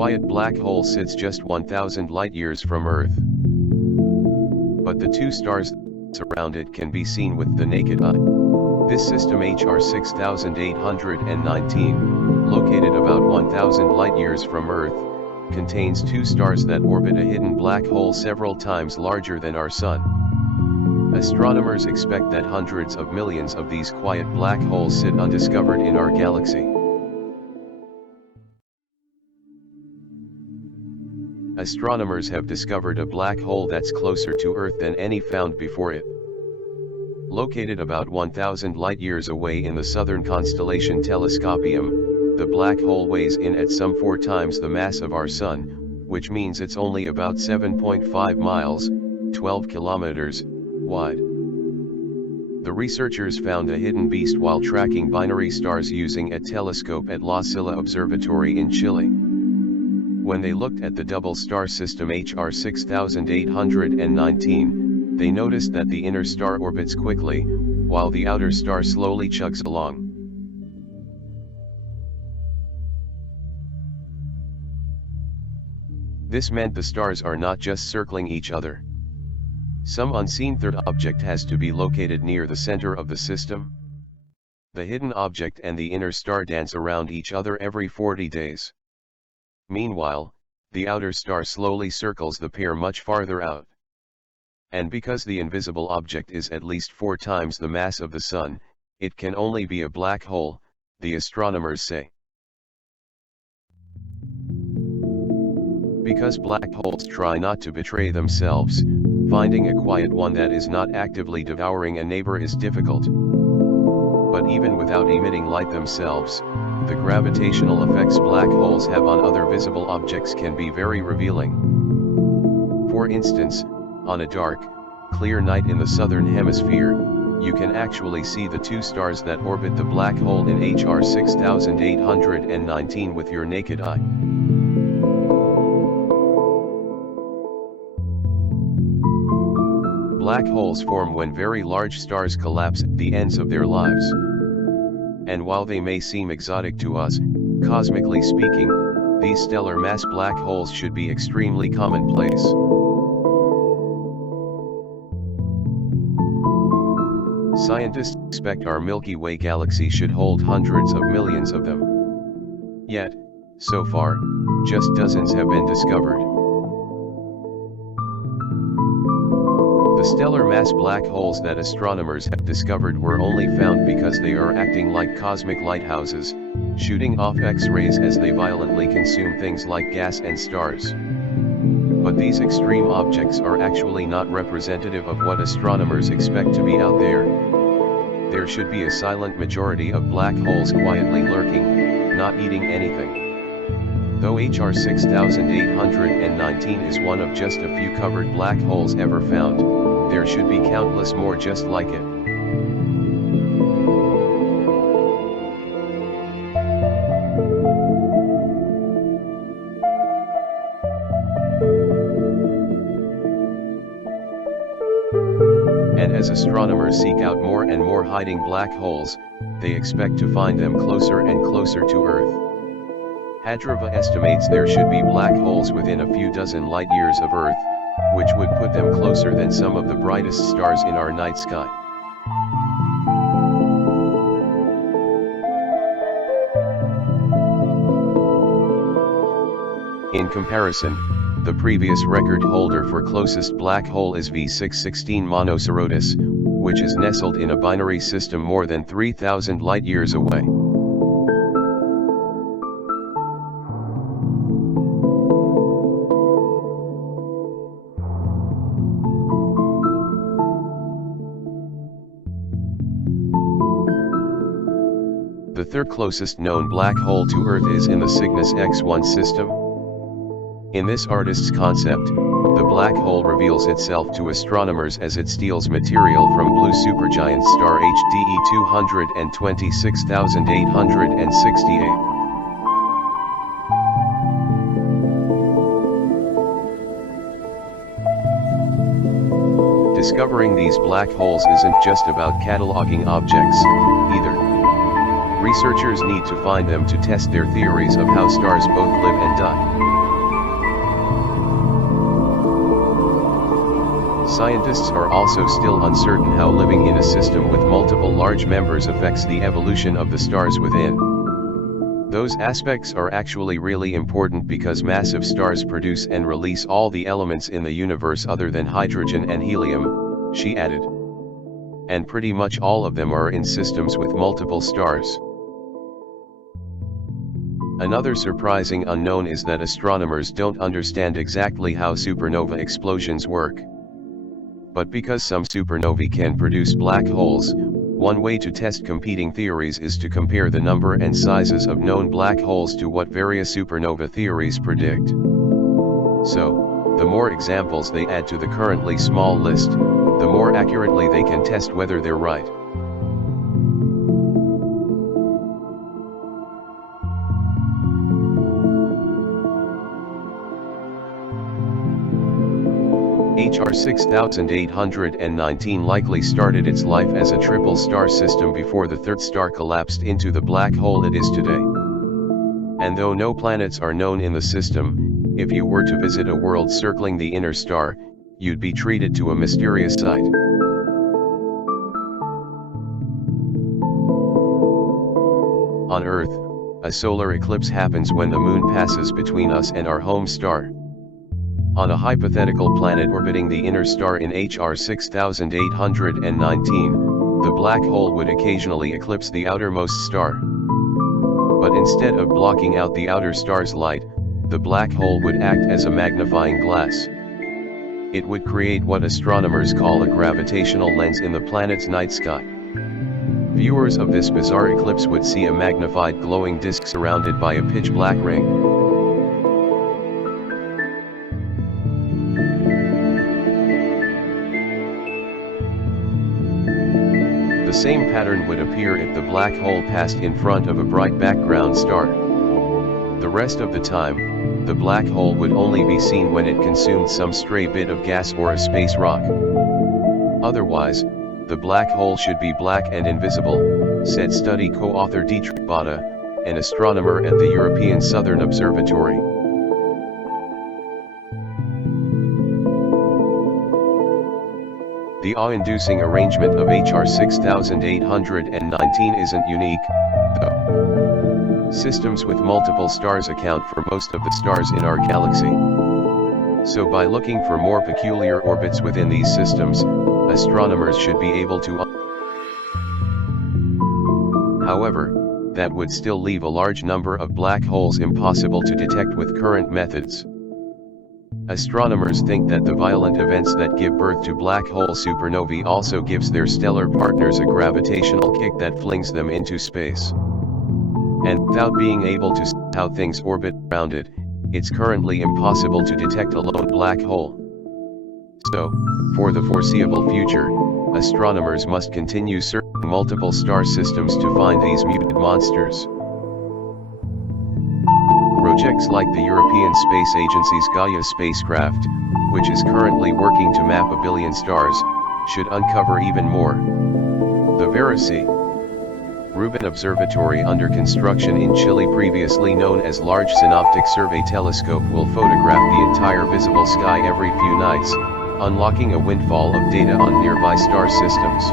quiet black hole sits just 1,000 light-years from Earth. But the two stars around it can be seen with the naked eye. This system HR 6819, located about 1,000 light-years from Earth, contains two stars that orbit a hidden black hole several times larger than our Sun. Astronomers expect that hundreds of millions of these quiet black holes sit undiscovered in our galaxy. Astronomers have discovered a black hole that's closer to Earth than any found before it. Located about 1,000 light-years away in the southern constellation Telescopium, the black hole weighs in at some 4 times the mass of our Sun, which means it's only about 7.5 miles, 12 kilometers, wide. The researchers found a hidden beast while tracking binary stars using a telescope at La Silla Observatory in Chile. When they looked at the double star system HR 6819, they noticed that the inner star orbits quickly, while the outer star slowly chugs along. This meant the stars are not just circling each other. Some unseen third object has to be located near the center of the system. The hidden object and the inner star dance around each other every 40 days. Meanwhile, the outer star slowly circles the pair much farther out. And because the invisible object is at least 4 times the mass of the Sun, it can only be a black hole, the astronomers say. Because black holes try not to betray themselves, finding a quiet one that is not actively devouring a neighbor is difficult. But even without emitting light themselves, the gravitational effects black holes have on other visible objects can be very revealing. For instance, on a dark, clear night in the southern hemisphere, you can actually see the two stars that orbit the black hole in HR 6819 with your naked eye. Black holes form when very large stars collapse at the ends of their lives. And while they may seem exotic to us, cosmically speaking, these stellar mass black holes should be extremely commonplace. Scientists expect our Milky Way galaxy should hold hundreds of millions of them. Yet, so far, just dozens have been discovered. The stellar mass black holes that astronomers have discovered were only found because they are acting like cosmic lighthouses, shooting off X-rays as they violently consume things like gas and stars. But these extreme objects are actually not representative of what astronomers expect to be out there. There should be a silent majority of black holes quietly lurking, not eating anything. Though HR 6819 is one of just a few covered black holes ever found, there should be countless more just like it. And as astronomers seek out more and more hiding black holes, they expect to find them closer and closer to Earth. Hadrova estimates there should be black holes within a few dozen light-years of Earth, which would put them closer than some of the brightest stars in our night sky. In comparison, the previous record holder for closest black hole is V616 Monocerotis, which is nestled in a binary system more than 3,000 light-years away. The third closest known black hole to Earth is in the Cygnus X1 system. In this artist's concept, the black hole reveals itself to astronomers as it steals material from blue supergiant star HDE 226,868. Discovering these black holes isn't just about cataloging objects, either. researchers need to find them to test their theories of how stars both live and die. Scientists are also still uncertain how living in a system with multiple large members affects the evolution of the stars within. Those aspects are actually really important because massive stars produce and release all the elements in the universe other than hydrogen and helium, she added. And pretty much all of them are in systems with multiple stars. Another surprising unknown is that astronomers don't understand exactly how supernova explosions work. But because some supernovae can produce black holes, one way to test competing theories is to compare the number and sizes of known black holes to what various supernova theories predict. So, the more examples they add to the currently small list, the more accurately they can test whether they're right. HR 6819 likely started its life as a triple star system before the third star collapsed into the black hole it is today. And though no planets are known in the system, if you were to visit a world circling the inner star, you'd be treated to a mysterious sight. On Earth, a solar eclipse happens when the moon passes between us and our home star. On a hypothetical planet orbiting the inner star in HR 6819, the black hole would occasionally eclipse the outermost star. But instead of blocking out the outer star's light, the black hole would act as a magnifying glass. It would create what astronomers call a gravitational lens in the planet's night sky. Viewers of this bizarre eclipse would see a magnified glowing disk surrounded by a pitch-black ring. The same pattern would appear if the black hole passed in front of a bright background star. The rest of the time, the black hole would only be seen when it consumed some stray bit of gas or a space rock. Otherwise, the black hole should be black and invisible, said study co-author Dietrich Botta, an astronomer at the European Southern Observatory. The awe-inducing arrangement of HR 6819 isn't unique, though. Systems with multiple stars account for most of the stars in our galaxy. So by looking for more peculiar orbits within these systems, astronomers should be able to. However, that would still leave a large number of black holes impossible to detect with current methods. Astronomers think that the violent events that give birth to black hole supernovae also gives their stellar partners a gravitational kick that flings them into space. And without being able to see how things orbit around it, it's currently impossible to detect a lone black hole. So, for the foreseeable future, astronomers must continue searching multiple star systems to find these mutant monsters. Projects like the European Space Agency's Gaia spacecraft, which is currently working to map 1 billion stars, should uncover even more. The Verisi Rubin Observatory under construction in Chile, previously known as Large Synoptic Survey Telescope, will photograph the entire visible sky every few nights, unlocking a windfall of data on nearby star systems.